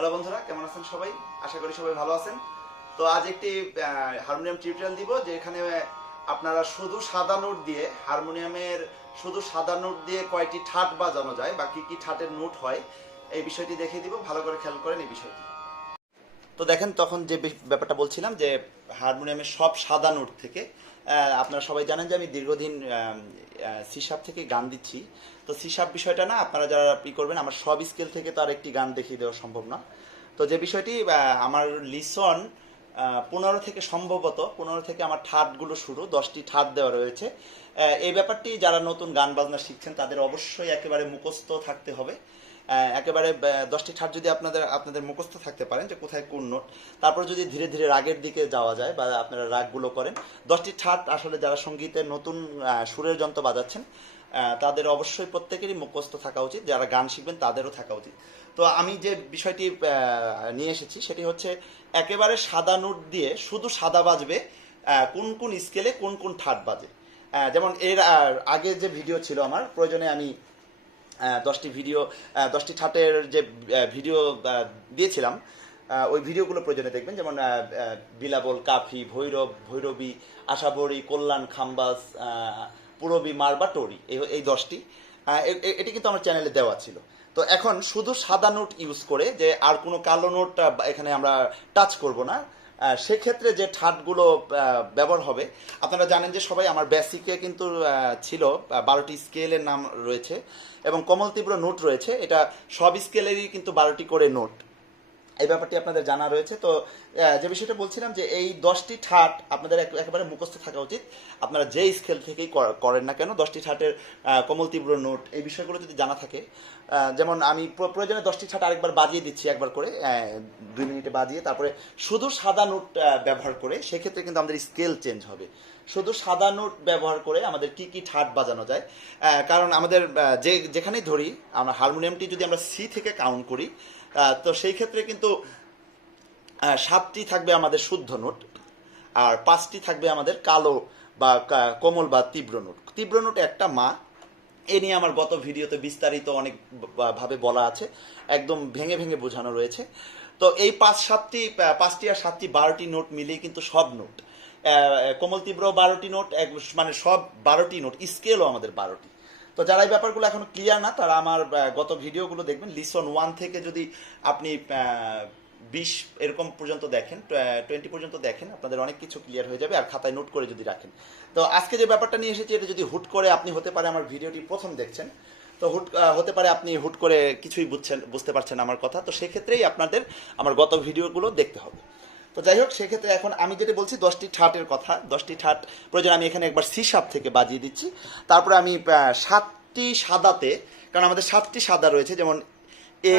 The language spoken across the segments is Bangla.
হ্যালো বন্ধুরা, কেমন আছেন সবাই? আশা করি সবাই ভালো আছেন। তো আজ একটি হারমোনিয়াম টিউটোরিয়াল দিব, যেখানে আপনারা শুধু সাদা নোট দিয়ে হারমোনিয়ামের শুধু সাদা নোট দিয়ে কয়টি ঠাট বাজানো যায় বা কি কি ঠাটের নোট হয় এই বিষয়টি দেখিয়ে দিব। ভালো করে খেয়াল করেন এই বিষয়টি। তো দেখেন, তখন যে ব্যাপারটা বলছিলাম যে হারমোনিয়ামের সব সাদা নোট থেকে আপনারা সবাই জানেন যে আমি দীর্ঘদিন সি শার্প থেকে গান দিচ্ছি। তো সি শার্প বিষয়টা না, আপনারা যারা করবেন, আমার সব স্কেল থেকে তো আর একটি গান দেখিয়ে দেওয়া সম্ভব না। তো যে বিষয়টি আমার লিসন 15 থেকে সম্ভবত 15 থেকে আমার ঠাটগুলো শুরু, 10টি ঠাট দেওয়া রয়েছে। এই ব্যাপারটি যারা নতুন গান বাজনা শিখছেন তাদের অবশ্যই একেবারে মুখস্থ থাকতে হবে। একেবারে 10টি ঠাট যদি আপনাদের মুখস্থ থাকতে পারেন যে কোথায় কোন নোট, তারপর যদি ধীরে ধীরে রাগের দিকে যাওয়া যায় বা আপনারা রাগগুলো করেন, 10টি ঠাট আসলে যারা সঙ্গীতের নতুন সুরের যন্ত্র বাজাচ্ছেন তাদের অবশ্যই প্রত্যেকেরই মুখস্থ থাকা উচিত, যারা গান শিখবেন তাদেরও থাকা উচিত। তো আমি যে বিষয়টি নিয়ে এসেছি সেটি হচ্ছে একেবারে সাদা নোট দিয়ে শুধু সাদা বাজবে, কোন কোন স্কেলে কোন কোন ঠাট বাজে। যেমন এর আগে যে ভিডিও ছিল আমার, প্রয়োজনে আমি 10টি ঠাটের যে ভিডিও দিয়েছিলাম, ওই ভিডিওগুলো প্রয়োজনে দেখবেন। যেমন বিলাবল, কাফি, ভৈরব, ভৈরবী, আশাবরী, কল্যাণ, খাম্বাস, পুরবী, মারবা, টরি, এই 10টি এটি কিন্তু আমার চ্যানেলে দেওয়া ছিল। তো এখন শুধু সাদা নোট ইউজ করে, যে আর কোনো কালো নোট এখানে আমরা টাচ করব না, সেক্ষেত্রে যে ঠাটগুলো ব্যবহার হবে, আপনারা জানেন যে সবাই আমার বেসিকে কিন্তু ছিল 12টি স্কেলের নাম রয়েছে এবং কমল তীব্র নোট রয়েছে। এটা সব স্কেলেরই কিন্তু 12টি করে নোট, এই ব্যাপারটি আপনাদের জানা রয়েছে। তো যে বিষয়টা বলছিলাম যে এই 10টি ঠাট আপনাদের একেবারে মুখস্থ থাকা উচিত। আপনারা যে স্কেল থেকেই করেন না কেন, 10টি ঠাটের কমল তীব্র নোট এই বিষয়গুলো যদি জানা থাকে, যেমন আমি প্রয়োজনে 10টি ঠাট আরেকবার বাজিয়ে দিচ্ছি, একবার করে 2 মিনিটে বাজিয়ে, তারপরে শুধু সাদা নোট ব্যবহার করে, সেক্ষেত্রে কিন্তু আমাদের স্কেল চেঞ্জ হবে। শুধু সাদা নোট ব্যবহার করে আমাদের কি কি ঠাট বাজানো যায়, কারণ আমাদের যেখানেই ধরি, আমরা হারমোনিয়ামটি যদি আমরা সি থেকে কাউন্ট করি, তো সেই ক্ষেত্রে কিন্তু 7টি থাকবে আমাদের শুদ্ধ নোট, আর 5টি থাকবে আমাদের কালো বা কোমল বা তীব্র নোট। তীব্র নোট একটা মা, এ নিয়ে আমার গত ভিডিওতে বিস্তারিত অনেক ভাবে বলা আছে, একদম ভেঙে ভেঙে বোঝানো রয়েছে। তো এই 5টি আর 7টি 12টি নোট মিলিয়ে কিন্তু সব নোট। কোমল তীব্র 12টি নোট, মানে সব 12টি নোট, স্কেলও আমাদের 12টি। তো যারা এই ব্যাপারগুলো এখনো ক্লিয়ার না, তারা আমার গত ভিডিওগুলো দেখবেন। লিসন 1 থেকে যদি আপনি 20 এরকম পর্যন্ত দেখেন, 20 পর্যন্ত দেখেন, আপনাদের অনেক কিছু ক্লিয়ার হয়ে যাবে, আর খাতায় নোট করে যদি রাখেন। তো আজকে যে ব্যাপারটা নিয়ে এসেছি, এটা যদি হুট করে আপনি, হতে পারে আমার ভিডিওটি প্রথম দেখছেন, তো হতে পারে আপনি হুট করে কিছুই বুঝতে পারছেন আমার কথা, তো সেক্ষেত্রেই আপনাদের আমার গত ভিডিওগুলো দেখতে হবে। তো যাই হোক, সেক্ষেত্রে এখন আমি যেটা বলছি 10টি ঠাটের কথা, 10টি ঠাট প্রয়োজন আমি এখানে একবার সি শার্প থেকে বাজিয়ে দিচ্ছি। তারপরে আমি 7টি সাদাতে, কারণ আমাদের 7টি সাদা রয়েছে, যেমন A,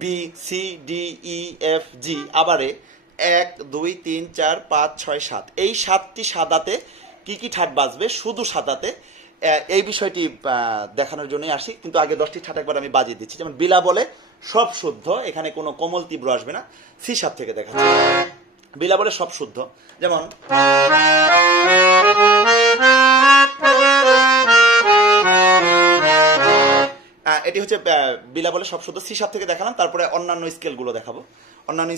B, C, D, E, F, জি, আবার 1, 2, 3, 4, 5, 6, 7, এই 7টি সাদাতে কি কি ঠাট বাজবে শুধু সাদাতে, এই বিষয়টি দেখানোর জন্যই আসি। কিন্তু আগে 10টি ঠাট একবার আমি বাজিয়ে দিচ্ছি। যেমন বিলা বলে সব শুদ্ধ, এখানে কোনো কোমল তীব্র আসবে না, সি শার্প থেকে দেখাচ্ছি। বিলা বলে সব শুদ্ধ, যেমন এটি হচ্ছে বিলা বলে সব শুদ্ধ, সি শার্প থেকে দেখালাম। তারপরে অন্যান্য স্কেলগুলো দেখাবো। অন্যান্য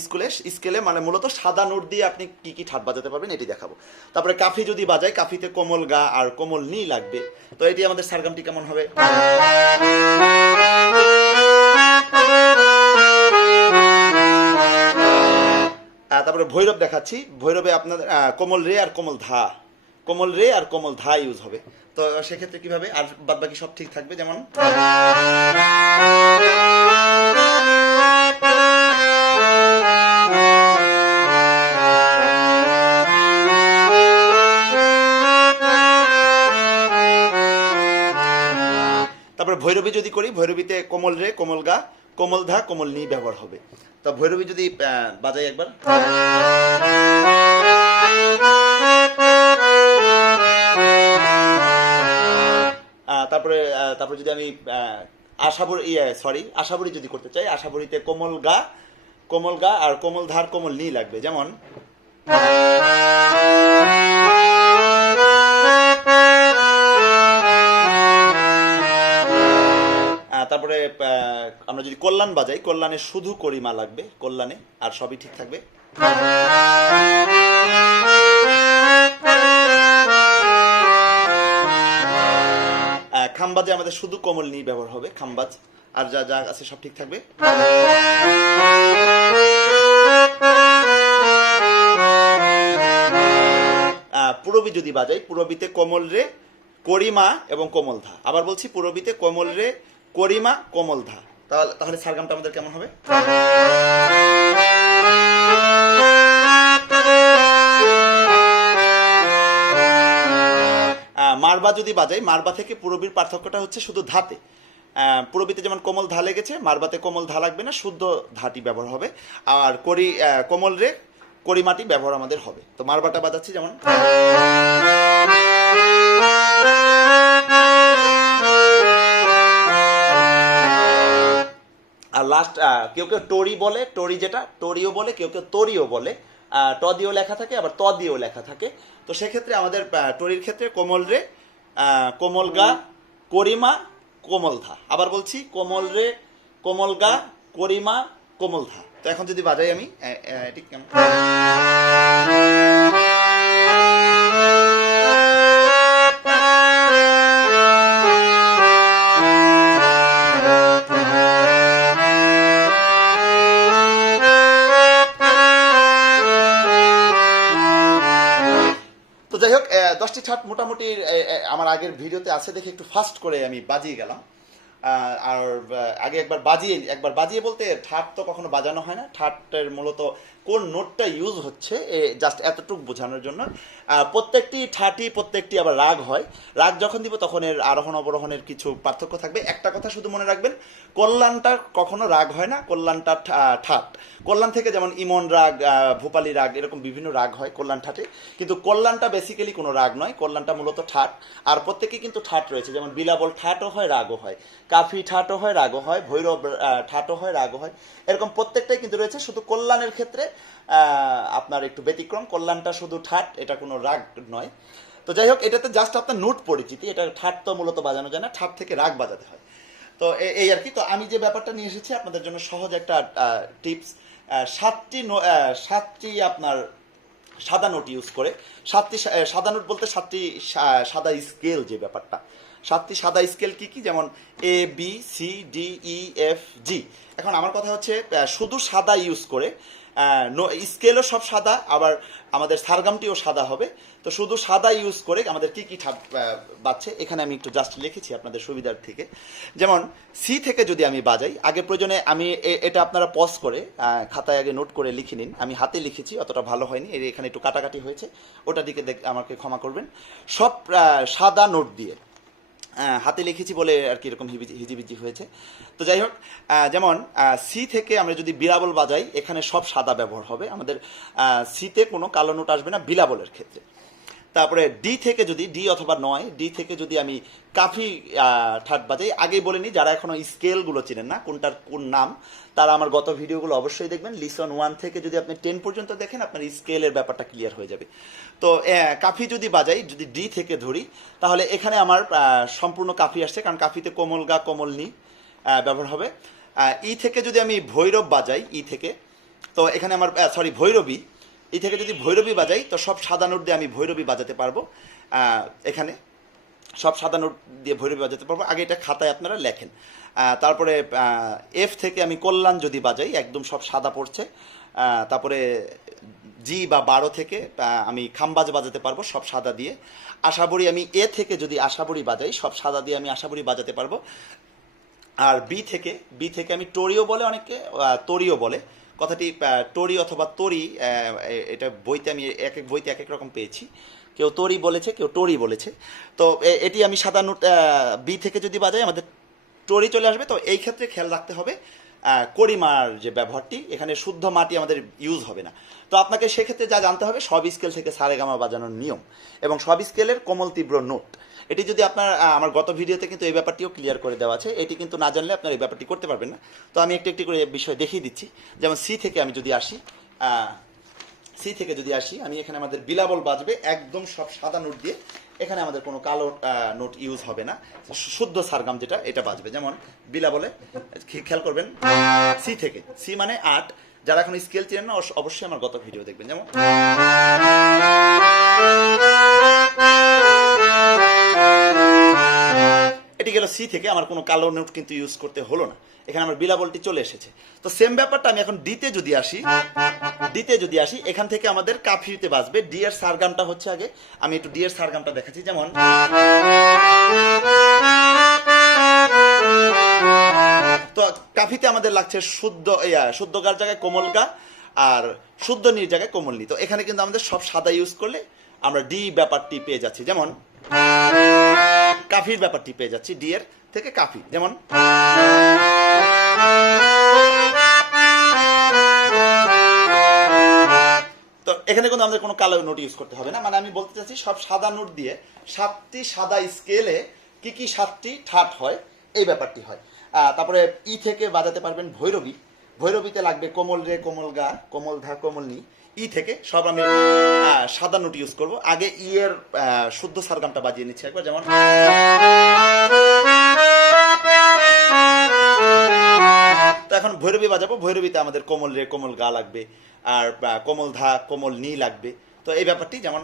স্কেলে মানে মূলত সাদা নোট দিয়ে আপনি কি কি ঠাট বাজাতে পারবেন এটি দেখাবো। তারপরে কাফি যদি বাজাই, কাফিতে কোমল গা আর কোমল নি লাগবে। তো এটি আমাদের সারগামটি কেমন হবে, তারপরে ভৈরব দেখাচ্ছি। ভৈরবে আপনাদের কোমল রে আর কোমল ধা, কোমল রে আর কোমল ধা ইউজ হবে। তো সেক্ষেত্রে কিভাবে, আর বাদ বাকি সব ঠিক থাকবে। যেমন তারপরে ভৈরবী যদি করি, ভৈরবীতে কোমল রে, কোমল গা, কোমল ধা, কোমল নি ব্যবহার হবে। তো ভৈরবী যদি বাজাই একবার, তারপরে তারপরে যদি আমি আশাবরী যদি করতে চাই, আশাবরীতে কোমল গা আর কোমল ধার, কোমল নি লাগবে। যেমন তারপরে আমরা যদি কল্যাণ বাজাই, কল্যাণে শুধু করিমা লাগবে কল্যাণে, আর সবই ঠিক থাকবে। খামবাজে আমাদের শুধু কোমল নি ব্যবহার হবে, খামবাজ, আর যা যা আছে সব ঠিক থাকবে। পুরবি যদি বাজাই, পুরবিতে কোমল রে, করিমা এবং কোমল ধা। আবার বলছি, পুরবিতে কোমল রে, করিমা, কোমল ধা। তাহলে সারগামটা আমাদের কেমন হবে? মারবা যদি বাজাই, মারবা থেকে পুরবির পার্থক্যটা হচ্ছে শুধু ধাতে। পুরবিতে যেমন কোমল ধা লেগেছে, মারবাতে কোমল ধা লাগবে না, শুদ্ধ ধাটি ব্যবহার হবে। আর কোমল রে, করিমাটি ব্যবহার আমাদের হবে। তো মারবাটা বাজাচ্ছি যেমন, আর লাস্ট কেউ কেউ টরি বলে, টরি যেটা টরিও বলে, কেউ কেউ তরিও বলে। ট দিয়েও লেখা থাকে, আবার ত দিয়েও লেখা থাকে। তো সেক্ষেত্রে আমাদের টরির ক্ষেত্রে কোমল রে, কোমল গা, করিমা, কোমল ধা। আবার বলছি, কোমল রে, কোমল গা, করিমা, কোমল ধা। তো এখন যদি বাজাই আমি, এটি কেমন? তো যাই হোক, 10টি ঠাট মোটামুটি আমার আগের ভিডিওতে আছে দেখে একটু ফাস্ট করে আমি বাজিয়ে গেলাম। আর আগে একবার বাজিয়ে বলতে, ঠাট তো কখনো বাজানো হয় না। ঠাটের মূলত কোন নোটটা ইউজ হচ্ছে জাস্ট এতটুকু বোঝানোর জন্য। প্রত্যেকটি ঠাটই প্রত্যেকটি আবার রাগ হয়। রাগ যখন দিব তখন এর আরোহণ অবরোহণের কিছু পার্থক্য থাকবে। একটা কথা শুধু মনে রাখবেন, কল্যাণটা কখনো রাগ হয় না, কল্যাণটা ঠাট। কল্যাণ থেকে যেমন ইমন রাগ, ভূপালী রাগ, এরকম বিভিন্ন রাগ হয় কল্যাণ ঠাটে। কিন্তু কল্যাণটা বেসিক্যালি কোনো রাগ নয়, কল্যাণটা মূলত ঠাট। আর প্রত্যেকেই কিন্তু ঠাট রয়েছে, যেমন বিলাবল ঠাটও হয়, রাগও হয়, কাফি ঠাটও হয়, রাগও হয়, ভৈরব ঠাটও হয়, রাগও হয়। এরকম প্রত্যেকটাই কিন্তু রয়েছে। শুধু কল্যাণের ক্ষেত্রে আপনার একটু ব্যতিক্রম, কল্যাণটা শুধু ঠাট, এটা কোনো রাগ নয়। তো যাই হোক, এটাতে জাস্ট আপনার নোট পরিচিতি। এটা ঠাট তো মূলত বাজানো যায় না, ঠাট থেকে রাগ বাজাতে হয়। তো এই আর কি। তো আমি যে ব্যাপারটা নিয়ে এসেছি আপনাদের জন্য সহজ একটা টিপস, সাতটি আপনার সাদা নোট ইউজ করে, সাদা নোট বলতে 7টি সাদা স্কেল, যে ব্যাপারটা 7টি সাদা স্কেল কি কি, যেমন A B C D E F G. এখন আমার কথা হচ্ছে, শুধু সাদা ইউজ করে, স্কেলও সব সাদা, আবার আমাদের সারগামটিও সাদা হবে। তো শুধু সাদা ইউজ করে আমাদের কি কি ঠাট বাজছে, এখানে আমি একটু জাস্ট লিখেছি আপনাদের সুবিধার থেকে। যেমন সি থেকে যদি আমি বাজাই, আগে প্রয়োজনে আমি এটা আপনারা পজ করে খাতায় আগে নোট করে লিখে নিন। আমি হাতে লিখেছি, অতটা ভালো হয়নি, এখানে একটু কাটাকাটি হয়েছে, ওটা দিকে আমাকে ক্ষমা করবেন। সব সাদা নোট দিয়ে হাতে লিখেছি বলে আর কি এরকম হিজিবিজি হয়েছে। তো যাই হোক, যেমন সি থেকে আমরা যদি বিলাবল বাজাই, এখানে সব সাদা ব্যবহার হবে আমাদের। সিতে কোনো কালো নোট আসবে না বিলাবলের ক্ষেত্রে। তারপরে ডি থেকে যদি, ডি অথবা নয়, ডি থেকে যদি আমি কাফি ঠাট বাজাই, আগেই বলে নিই, যারা এখনো স্কেলগুলো চিনেন না কোনটার কোন নাম, তারা আমার গত ভিডিওগুলো অবশ্যই দেখবেন। লিসন 1 থেকে যদি আপনি 10 পর্যন্ত দেখেন, আপনার স্কেলের ব্যাপারটা ক্লিয়ার হয়ে যাবে। তো কাফি যদি বাজাই, যদি ডি থেকে ধরি, তাহলে এখানে আমার সম্পূর্ণ কাফি আসছে, কারণ কাফিতে কোমল গা, কোমল নি ব্যবহার হবে। ই থেকে যদি আমি ভৈরব বাজাই, ই থেকে, তো এখানে আমার ভৈরবী, এই থেকে যদি ভৈরবী বাজাই, তো সব সাদা নোট দিয়ে আমি ভৈরবী বাজাতে পারবো। এখানে সব সাদা নোট দিয়ে ভৈরবী বাজাতে পারবো। আগে এটা খাতায় আপনারা লেখেন। তারপরে এফ থেকে আমি কল্যাণ যদি বাজাই, একদম সব সাদা পড়ছে। তারপরে জি বা 12 থেকে আমি খামবাজ বাজাতে পারবো সব সাদা দিয়ে। আশাবরী আমি এ থেকে যদি আশাবরী বাজাই, সব সাদা দিয়ে আমি আশাবরী বাজাতে পারবো। আর বি থেকে আমি টরিও বলে, অনেকে তরিও বলে। কথাটি টরি অথবা তরি, এটা বইতে আমি এক এক বইতে এক এক রকম পেয়েছি। কেউ তরি বলেছে, কেউ টরি বলেছে। তো এটি আমি সাদা নোট বি থেকে যদি বাজাই, আমাদের টরি চলে আসবে। তো এই ক্ষেত্রে খেয়াল রাখতে হবে, করিমার যে ব্যবহারটি, এখানে শুদ্ধ মাটি আমাদের ইউজ হবে না। তো আপনাকে সেক্ষেত্রে যা জানতে হবে, সব স্কেল থেকে সারেগামা বাজানোর নিয়ম এবং সব স্কেলের কোমল তীব্র নোট। এটি যদি আপনার, আমার গত ভিডিওতে কিন্তু এই ব্যাপারটিও ক্লিয়ার করে দেওয়া আছে। এটি কিন্তু না জানলে আপনার এই ব্যাপারটি করতে পারবেন না। তো আমি একটি একটি করে বিষয় দেখিয়ে দিচ্ছি। যেমন সি থেকে আমি যদি আসি, সি থেকে যদি আসি, আমি এখানে আমাদের বিলাবল বাজবে একদম সব সাদা নোট দিয়ে, এখানে আমাদের কোনো কালো নোট ইউজ হবে না, শুদ্ধ সারগাম যেটা এটা বাজবে। যেমন বিলাবলে খেয়াল করবেন সি থেকে, সি মানে 8, যারা এখন স্কেল চেনেন না অবশ্যই আমার গত ভিডিও দেখবেন। যেমন এটি গেল সি থেকে, আমার কোনো কালো নোট কিন্তু ইউজ করতে হলো না, এখানে আমার বিলাবলটি চলে এসেছে। তো সেম ব্যাপারটা আমি এখন ডিতে যদি আসি, এখান থেকে আমাদের কাফিতে বাজবে। ডি এর সারগামটা হচ্ছে, আগে আমি একটু ডি এর সারগামটা দেখাচ্ছি। যেমন তো কাফিতে আমাদের লাগছে শুদ্ধ গার জায়গায় কোমল গা, আর শুদ্ধ নির জায়গায় কোমল নি। তো এখানে কিন্তু আমাদের সব সাদা ইউজ করলে আমরা ডি ব্যাপারটি পেয়ে যাচ্ছি। যেমন কাফির ব্যাপারটি পেয়ে যাচ্ছি ডি এর থেকে কাফি। যেমন তো এখানে কিন্তু আমাদের কোনো কালো নোট ইউজ করতে হবে না, মানে আমি বলতে চাচ্ছি সব সাদা নোট দিয়ে 7টি সাদা স্কেলে কি 7টি ঠাট হয় এই ব্যাপারটি হয়। তারপরে ই থেকে বাজাতে পারবেন ভৈরবী, ভৈরবীতে লাগবে কোমল রে কোমল গা কোমল ধা কোমল নি। ই থেকে সব আমি সাদা নোট ইউজ করব। আগে ই এর শুদ্ধ সারগামটা বাজিয়ে নিচ্ছি একবার। যেমন তো এখন ভৈরবী বাজাবো, ভৈরবীতে আমাদের কোমল রে কোমল গা লাগবে, আর কোমল ধা কোমল নি লাগবে। তো এই ব্যাপারটি যেমন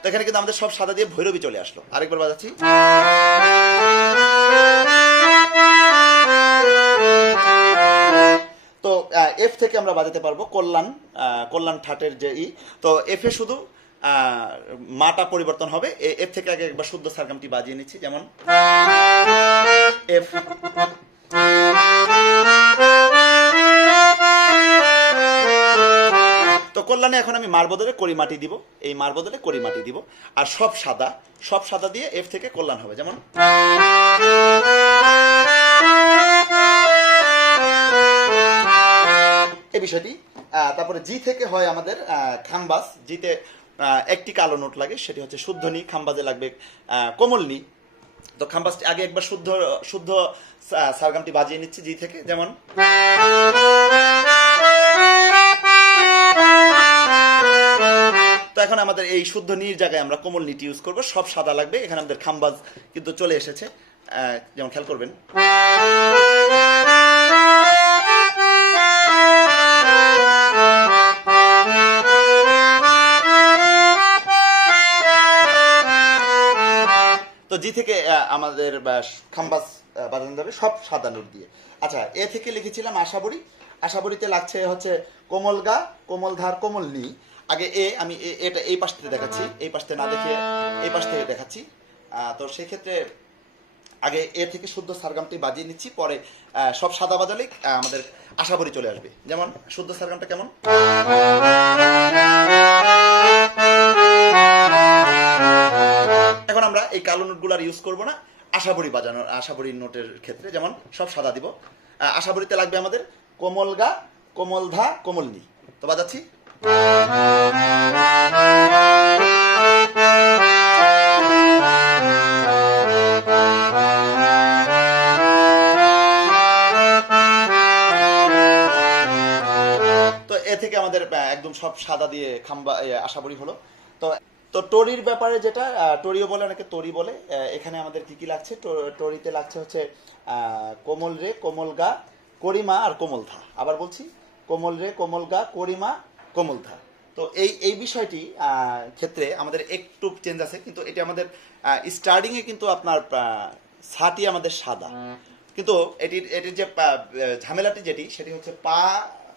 তো এখানে কিন্তু আমাদের সব সাদা দিয়ে ভৈরবী চলে আসলো। আরেকবার বাজাচ্ছি। তো এফ থেকে আমরা বাজাতে পারবো কল্যাণ ঠাটের যে ই। তো এফ এ শুধু মাটা পরিবর্তন হবে। এফ থেকে আগে একবার শুদ্ধ সারগামটি বাজিয়ে নিচ্ছি। যেমন এফ। তো কল্যাণে এখন আমি মার বদলে কড়িমাটি দিব, এই মার বদলে কড়িমাটি দিব, আর সব সাদা দিয়ে এফ থেকে কল্যাণ হবে। যেমন এই বিষয়টি। তারপরে জি থেকে হয় আমাদের খাম্বাস, জিতে একটি কালো নোট লাগে, সেটি হচ্ছে শুদ্ধনি, খাম্বাজে লাগবে কোমলনি। তো খাম্বাস আগে একবার শুদ্ধ সারগামটি বাজিয়ে নিচ্ছি জি থেকে। যেমন তো এখন আমাদের এই শুদ্ধ নির জায়গায় আমরা কোমল নিটি ইউজ করবো, সব সাদা লাগবে, এখানে আমাদের খাম্বাজ কিন্তু চলে এসেছে। যেমন খেয়াল করবেন তো জি থেকে আমাদের খাম্বাস বাজানো যাবে সব সাদা নোট দিয়ে। আচ্ছা, এ থেকে লিখেছিলাম আশাবরীতে লাগছে হচ্ছে কোমল গা কোমল ধার কোমল নি। আগে আমি এটা এই পাশ থেকে দেখাচ্ছি, এই পাশ থেকে না দেখে এই পাশ থেকে দেখাচ্ছি। তো সেই ক্ষেত্রে আগে এ থেকে শুদ্ধ সারগামটি বাজিয়ে নিচ্ছি, পরে সব সাদা বাজালে আমাদের আশাবরী চলে আসবে। যেমন শুদ্ধ সারগামটা কেমন, এখন আমরা এই কালো নোটগুলো আর ইউজ করবো না আশাবরী নোটের ক্ষেত্রে। যেমন সব সাদা দিব, আশাবরীতে লাগবে আমাদের কোমল গা কোমল ধা কোমল নি। তো বাজাচ্ছি। তো এ থেকে আমাদের একদম সব সাদা দিয়ে আশাবরী হলো। তো টরির ব্যাপারে যেটা, টরিও বলে অনেকে তরি বলে, এখানে আমাদের কি লাগছে, টরিতে লাগছে হচ্ছে কোমল রে কোমল গা করিমা আর কোমল ধা। আবার বলছি, কোমল রে কোমল গা করিমা কোমল ধা। তো এই বিষয়টি ক্ষেত্রে আমাদের একটু চেঞ্জ আছে, কিন্তু এটা আমাদের স্টার্টিং এ কিন্তু আপনার ছাটি আমাদের সাদা, কিন্তু এটির যে ঝামেলাটি সেটি হচ্ছে পা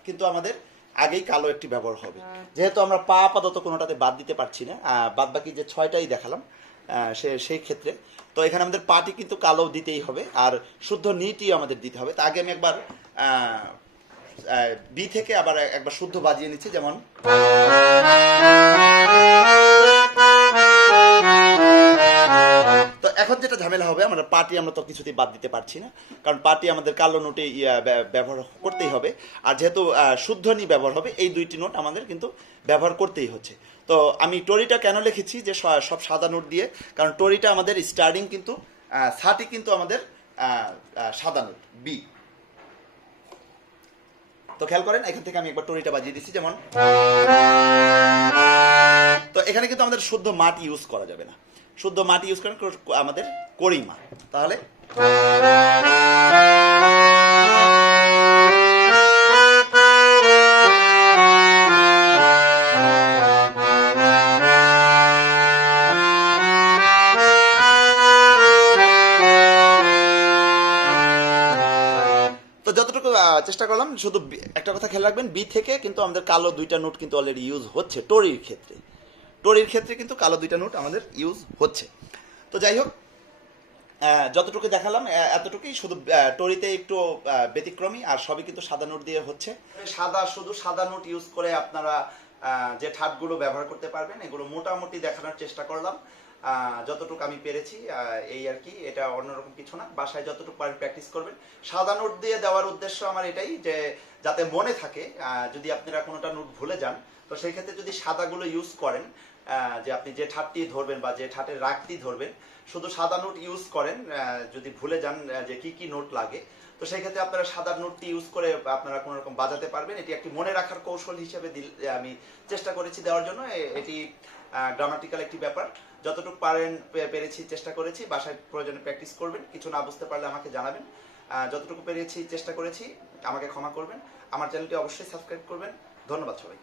কিন্তু আমাদের আগেই কালো একটি ব্যবহার হবে। যেহেতু আমরা পা আপাতত কোনোটাতে বাদ দিতে পারছি না, বাদ বাকি যে 6টাই দেখালাম সেই ক্ষেত্রে, তো এখানে আমাদের পাটি কিন্তু কালো দিতেই হবে, আর শুদ্ধ নিটি আমাদের দিতে হবে। তা আগে আমি একবার বি থেকে আবার একবার শুদ্ধ বাজিয়ে নিচ্ছি। যেমন তো এখন যেটা ঝামেলা হবে, আমরা পাটি আমরা তো কিছুতেই বাদ দিতে পারছি না, কারণ পাটি আমাদের কালো নোটে ব্যবহার করতেই হবে, আর যেহেতু শুদ্ধ নি ব্যবহার হবে, এই দুইটি নোট আমাদের কিন্তু ব্যবহার করতেই হচ্ছে। তো আমি টরিটা কেন লিখেছি যে সব সাদা নোট দিয়ে, কারণ টরিটা আমাদের স্টার্টিং কিন্তু ছাটি কিন্তু আমাদের সাদা নোট বি। তো খেয়াল করেন এখান থেকে আমি একবার টরিটা বাজিয়ে দিচ্ছি যেমন। তো এখানে কিন্তু আমাদের শুদ্ধ মাটি ইউজ করা যাবে না, শুদ্ধ মাটি ইউজ করেন আমাদের করিমা। তাহলে যতটুকু চেষ্টা করলাম, শুধু একটা কথা খেয়াল রাখবেন, বি থেকে কিন্তু আমাদের কালো দুইটা নোট কিন্তু অলরেডি ইউজ হচ্ছে টরির ক্ষেত্রে, টরির ক্ষেত্রে কিন্তু কালো দুইটা নোট আমাদের ইউজ হচ্ছে। তো যাই হোক, যতটুকু দেখালাম এতটুকুই, শুধু টরিতে একটু ব্যতিক্রমী, আর সবই কিন্তু সাদা নোট দিয়ে হচ্ছে। শুধু সাদা নোট ইউজ করে আপনারা যে ঠাটগুলো ব্যবহার করতে পারবেন এগুলো মোটামুটি দেখানোর চেষ্টা করলাম, যতটুকু আমি পেরেছি এই আর কি। এটা অন্যরকম কিছু না, বাসায় যতটুকু পারেন প্র্যাকটিস করবেন। সাদা নোট দিয়ে দেওয়ার উদ্দেশ্য আমার এটাই যে যাতে মনে থাকে, যদি আপনারা কোনোটা নোট ভুলে যান তো সেই ক্ষেত্রে যদি সাদাগুলো ইউজ করেন, যে আপনি যে ঠাটটি ধরবেন বা যে ঠাটের রাগটি ধরবেন শুধু সাদা নোট ইউজ করেন, যদি ভুলে যান যে কি কি নোট লাগে, তো সেই ক্ষেত্রে আপনারা সাদা নোটটি ইউজ করে আপনারা কোনো রকম বাজাতে পারবেন। এটি একটি মনে রাখার কৌশল হিসেবে আমি চেষ্টা করেছি দেওয়ার জন্য। এটি গ্রামাটিক্যাল একটি ব্যাপার, যতটুকু পারেন পেরেছি চেষ্টা করেছি। বাসায় প্রয়োজনে প্র্যাকটিস করবেন, কিছু না বুঝতে পারলে আমাকে জানাবেন। যতটুকু পেরেছি চেষ্টা করেছি, আমাকে ক্ষমা করবেন। আমার চ্যানেলটি অবশ্যই সাবস্ক্রাইব করবেন। ধন্যবাদ সবাই।